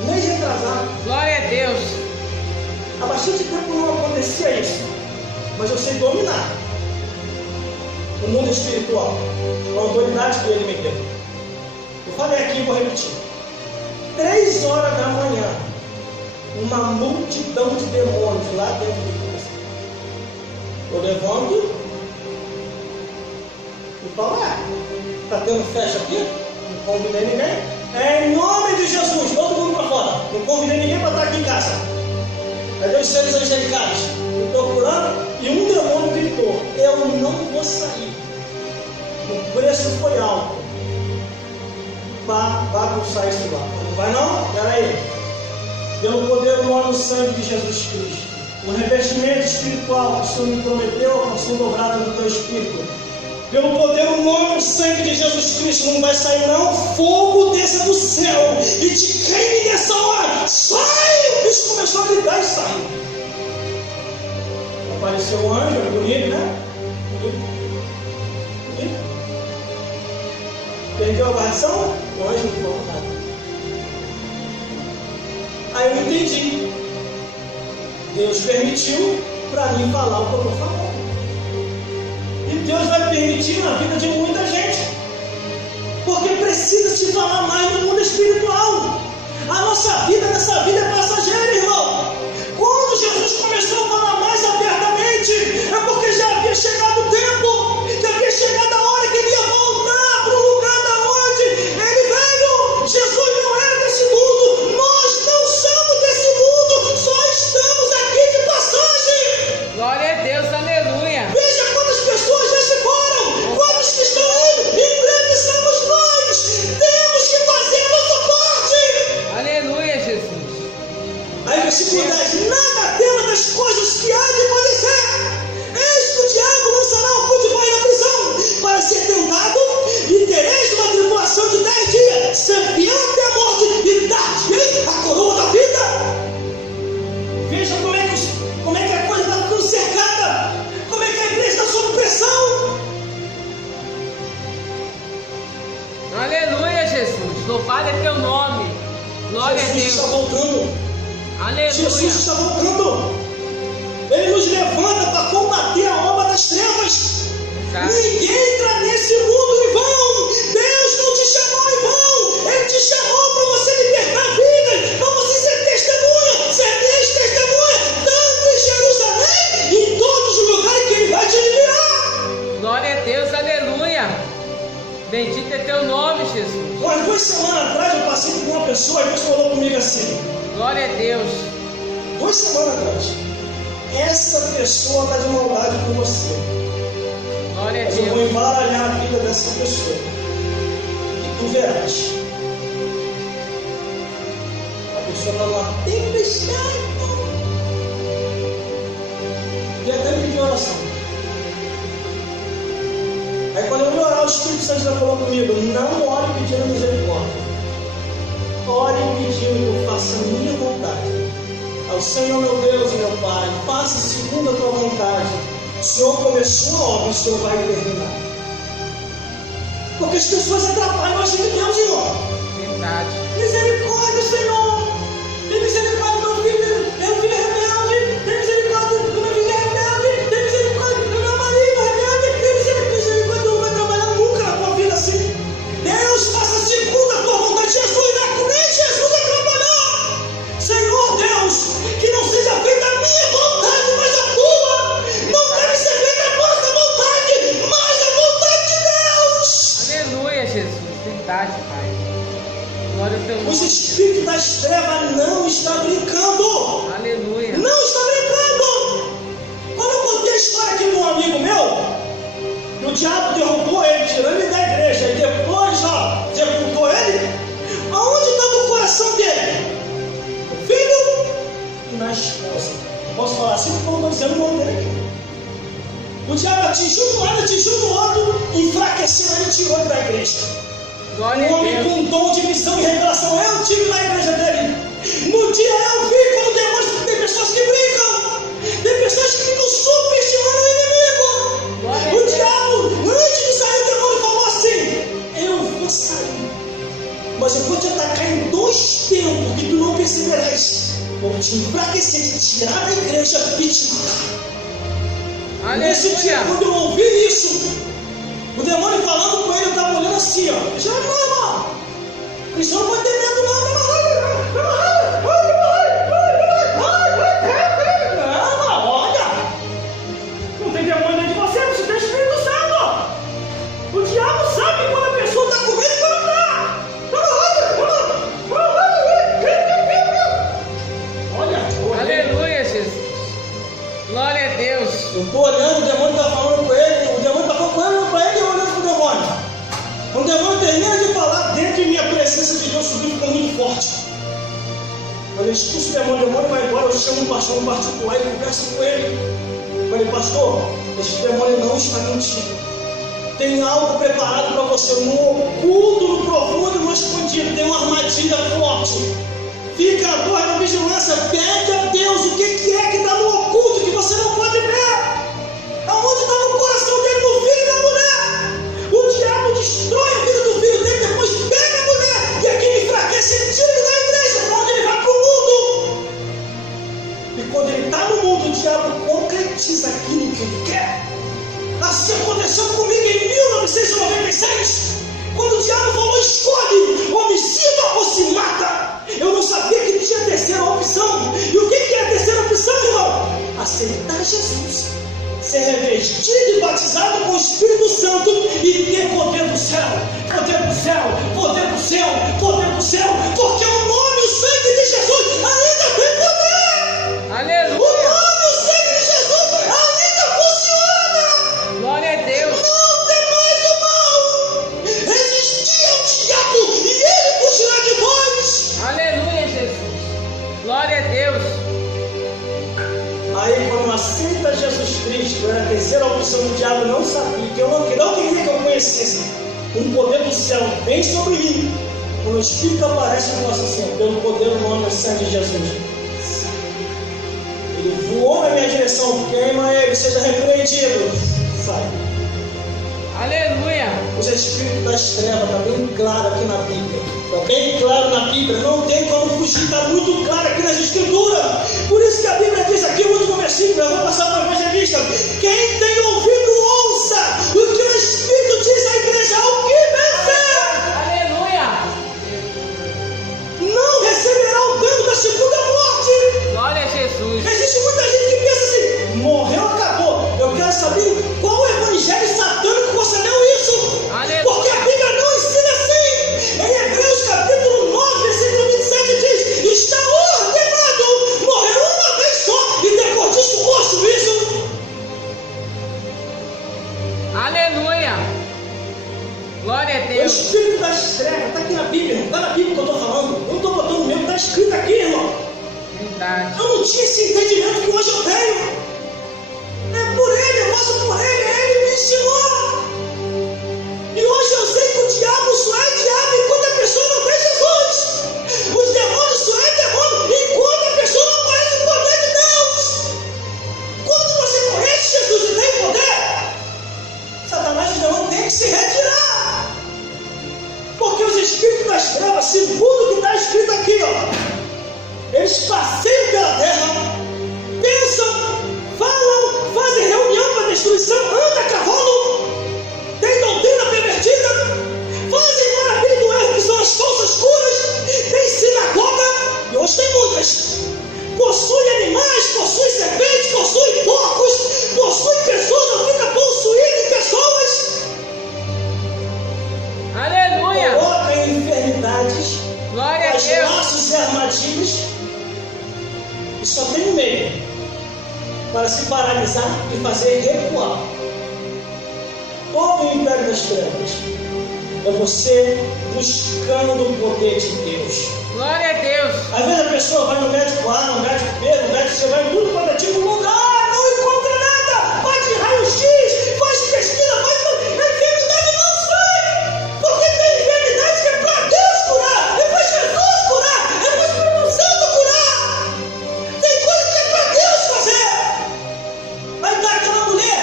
Mês retrasado, Glória a Deus. há bastante tempo não acontecia isso, mas eu sei dominar o mundo espiritual com a autoridade que ele me deu. Eu falei aqui e vou repetir. 3 horas da manhã, uma multidão de demônios lá dentro de casa. Eu levanto e falo, está tendo festa aqui? Não convidei ninguém. Em nome de Jesus, todo mundo para fora. Não convidei ninguém para estar aqui em casa. Cadê os seres angelicados? Me procurando e um demônio gritou, eu não vou sair. O preço foi alto. Vá bagunçar isso lá. Não vai não? Peraí. Pelo poder do nome e sangue de Jesus Cristo, o revestimento espiritual que o Senhor me prometeu, a porção dobrada do teu espírito. Pelo poder do nome e sangue de Jesus Cristo, não vai sair não. Fogo desça do céu e te queime nessa hora. Sai! O bicho começou a gritar e saiu. Apareceu um anjo, bonito, né? Bonito. Perdeu a guarnição? O anjo não falou nada. Aí eu entendi. Deus permitiu para mim falar o que eu estou falando. E Deus vai permitir na vida de muita gente. Porque precisa se falar mais no mundo espiritual. A nossa vida nessa vida é passageira, irmão. Quando Jesus começou a falar mais abertamente, é porque já havia chegado Jesus Deus. está voltando. Aleluia. Jesus está voltando. Ele nos levanta para combater a obra das trevas. Verdade. Ninguém entra nesse mundo em vão. Deus não te chamou em vão. Ele te chamou para você libertar vidas, para você ser testemunha, ser testemunha, tanto em Jerusalém e em todos os lugares que Ele vai te enviar. Glória a Deus, aleluia. Bendito é teu nome, Jesus. Umas 2 semanas atrás eu passei por uma pessoa e Deus falou comigo assim. Glória a Deus. 2 semanas atrás. Essa pessoa está de maldade com você. Glória a Mas eu vou Deus. embaralhar a vida dessa pessoa. E tu verás. A pessoa está numa tempestade. E até me pediu oração. Aí quando eu me orar, o Espírito Santo já falou comigo: não ore pedindo misericórdia. Ore pedindo que eu faça a minha vontade. Ao Senhor meu Deus e meu Pai, faça segundo a tua vontade. O Senhor começou a obra, o Senhor vai terminar. Porque as pessoas atrapalham a gente de Deus, irmão. Verdade. Misericórdia, Senhor. Tem misericórdia do meu filho rebelde. Tem misericórdia do meu filho rebelde. Tem misericórdia do meu marido rebelde. Tem misericórdia do vai trabalhar nunca na tua vida assim. Deus, faça segundo a tua vontade. Jesus, nem Jesus vai trabalhar. Senhor Deus, que não seja feita a minha vontade, mas a tua. Não deve ser feita a nossa vontade, mas a vontade de Deus. Aleluia, Jesus. Verdade, Pai. Glória ao teu Os nome. espíritos das trevas não estão brincando. Aleluia. Não está brincando! Quando eu contei a história aqui de um amigo meu, que o diabo derrubou ele, tirando ele da igreja, e depois sepultou ele, aonde estava o coração dele? No filho e na esposa. Posso falar assim porque eu não estou dizendo o nome dele aqui. O diabo atingiu um lado, atingiu do outro, enfraqueceu ele e tirou ele da igreja. Glória Um a homem Deus. com dom de visão e revelação. Eu tive na igreja dele. No dia eu vi como demônios. Tem pessoas que brincam. Tem pessoas que ficam subestimando o inimigo. Glória a O Deus. diabo, antes de sair, o demônio falou assim: eu vou sair, mas eu vou te atacar em 2 tempos que tu não perceberás. Vou te enfraquecer, te tirar da igreja e te matar. Nesse dia, Aleluia. quando eu ouvi isso, o demônio falando com ele, eu estava olhando assim, ó. Já não, irmão. O cristão não pode ter medo, não. Não, olha. Não tem demônio dentro de você, você tem Espírito Santo. O diabo sabe quando a pessoa está com medo e quando não está. Olha. Aleluia, Jesus. Glória a Deus. Eu estou olhando, o demônio está falando com ele, o demônio está falando com ele, para ele, eu olhando para o demônio. Quando o demônio termina de falar, dentro de mim a presença de Deus subiu e ficou muito forte. Quando eu expulso o demônio vai embora, eu chamo um pastor no particular e converso com ele. Eu falei: pastor, esse demônio não está contigo. Tem algo preparado para você no oculto, no profundo e no escondido. Tem uma armadilha forte. Fica a dor da vigilância, pede a Deus o que é que está no oculto que você não pode ver. Aonde está no coração dele, no filho e na mulher. O diabo destrói a vida do filho dele, depois pega a mulher. E aquele enfraquece, ele tira ele da igreja, para onde ele vai para o mundo. E quando ele está no mundo, o diabo concretiza aquilo que ele quer. Assim aconteceu comigo em 1996. Quando o diabo falou: escolhe, homicida ou se mata. Eu não sabia que tinha a terceira opção. E o que é a terceira opção, irmão? Aceitar Jesus, ser revestido e batizado com o Espírito Santo e ter poder do céu. Poder do céu, poder do céu, poder do céu. Porque o nome e o sangue de Jesus ainda tem poder. Aleluia. O nome e o sangue de Jesus ainda funciona. Glória a Deus. Não tem mais o mal. Resistir ao diabo e ele fugirá de vós. Aleluia, Jesus. Glória a Deus. Aí quando aceita Jesus Cristo, era a terceira opção do diabo, não sabia, que eu não queria que eu conhecesse. Um poder do céu vem sobre mim. Quando o Espírito aparece, eu faço assim: pelo poder do nome e sangue de Jesus. Ele voou na minha direção, queima ele, seja repreendido. Sai. Aleluia. os espíritos das trevas, está bem claro aqui na Bíblia. Está bem claro na Bíblia, não tem como fugir, está muito claro aqui nas Escrituras. Por isso que a Bíblia diz aqui, o último versículo, eu vou passar para o evangelista: quem tem ouvido, ouça o que o Espírito diz à igreja, ao que vencer. Aleluia! Não receberá o dano da segunda morte. Glória a Jesus! Existe muita gente que pensa assim: morreu, acabou. Eu quero saber qual evangelho satânico você leu isso. Aleluia. Porque a Bíblia não ensina assim. Em Hebreus capítulo 9, versículo 27 diz: está ordenado morrer uma vez só e depois disso morto isso. Aleluia! Glória a O Deus! espírito das trevas está aqui na Bíblia. Está na Bíblia que eu estou falando. Eu não estou botando mesmo, está escrito aqui, irmão. Verdade. Eu não tinha esse entendimento que hoje eu tenho. É por ele, eu faço por ele, ele me ensinou. E hoje eu sei que o diabo só é diabo enquanto a pessoa não tem Jesus. Os demônios só é demônio enquanto a pessoa não conhece o poder de Deus. Quando você conhece Jesus e tem poder, Satanás e os demônios têm que se retirar. Porque os espíritos das trevas, segundo o que está escrito aqui, ó, eles passeiam pela terra, pensam, falam, fazem reunião para destruição, andam a cavalo, tem doutrina pervertida, fazem maravilha do erro, que são as falsas curas, tem sinagoga, e hoje tem muitas, possui animais, possui serpentes, possui porcos, possui pessoas, não fica possuído em pessoas. Aleluia! Coloca em enfermidades, Glória a faz Deus! laços e armadilhas, e só tem um meio para se paralisar e fazer recuar. Todo o império das trevas é você buscando o poder de Deus. Glória a Deus! Às vezes a pessoa vai no médico A, no médico B, no médico C, vai em tudo quanto é tipo de lugar, não encontra nada, faz de raio-x, faz pesquisa, faz tudo, a enfermidade não sai, porque tem enfermidade que é para Deus curar, é para Jesus curar, é para o Espírito Santo curar, tem coisa que é para Deus fazer. Aí tá aquela mulher,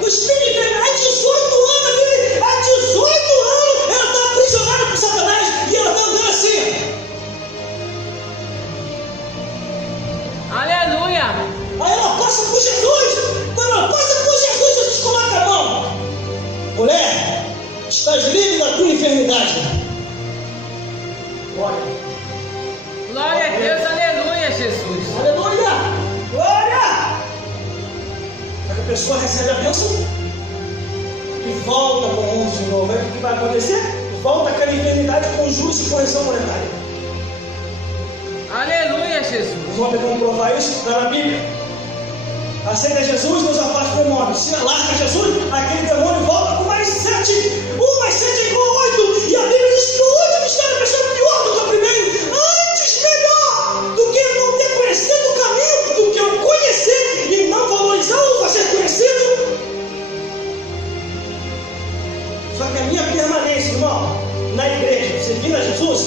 o espírito de enfermidade, há 18 anos, ela está aprisionada por Satanás e ela está andando assim. Aleluia! Aí ela passa por Jesus. Quando ela passa por Jesus, Jesus coloca a mão. Mulher, estás livre da tua enfermidade. Glória. Glória a Deus! Aleluia, Jesus! Aleluia. Glória. Só que a pessoa recebe a bênção e volta para o mundo de novo. Aí o que vai acontecer? Volta aquela enfermidade com juros e correção monetária. Aleluia, Jesus! Vamos comprovar isso? Está na Bíblia. Aceita Jesus, Deus afasta o demônio. Se larga Jesus, aquele demônio volta com mais 7. 1 mais 7 é igual a 8. E a Bíblia diz que o último está na pessoa pior do que o primeiro. Antes melhor do que não ter conhecido o caminho, do que eu conhecer e não valorizar ou fazer conhecido. Só que a minha permanência, irmão, na igreja, servindo a Jesus,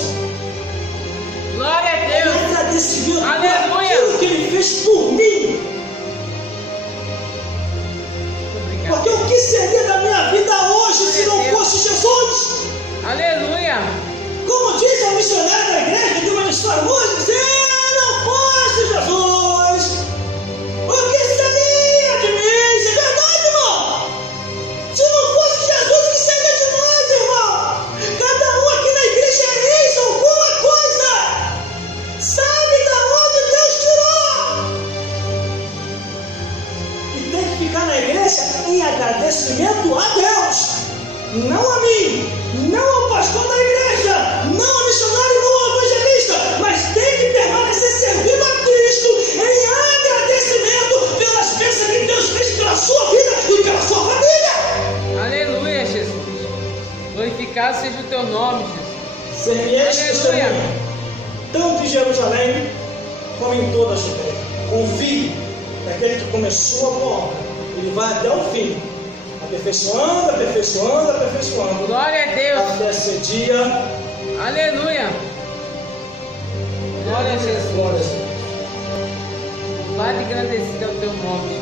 Glória a Deus! é agradecimento por Aleluia. aquilo que Ele fez por mim. Obrigado. Porque o que seria da minha vida hoje se não fosse Jesus? Aleluia! Como diz a missionária da igreja de uma história hoje, se não fosse Jesus, o que seria de mim? Isso é verdade, irmão. Se não fosse Jesus, o que seria de nós, irmão? Cada um aqui na igreja é isso, alguma coisa. Sabe da onde Deus tirou? E tem que ficar na igreja em agradecimento a Deus, não a mim, não ao pastor da igreja, não ao missionário, não ao evangelista, mas tem que permanecer servindo a Cristo em agradecimento pelas bênçãos que Deus fez pela sua vida e pela sua família. Aleluia, Jesus! Glorificado seja o teu nome, Jesus! Ser-me-eis testemunha, tanto em Jerusalém como em toda a Judéia. Confie naquele que começou a boa obra, ele vai até o fim, aperfeiçoando, aperfeiçoando, aperfeiçoando, Glória a Deus! até esse dia. Aleluia! Glória a Jesus! Glória a Deus. Louvado e engrandecido é o teu nome,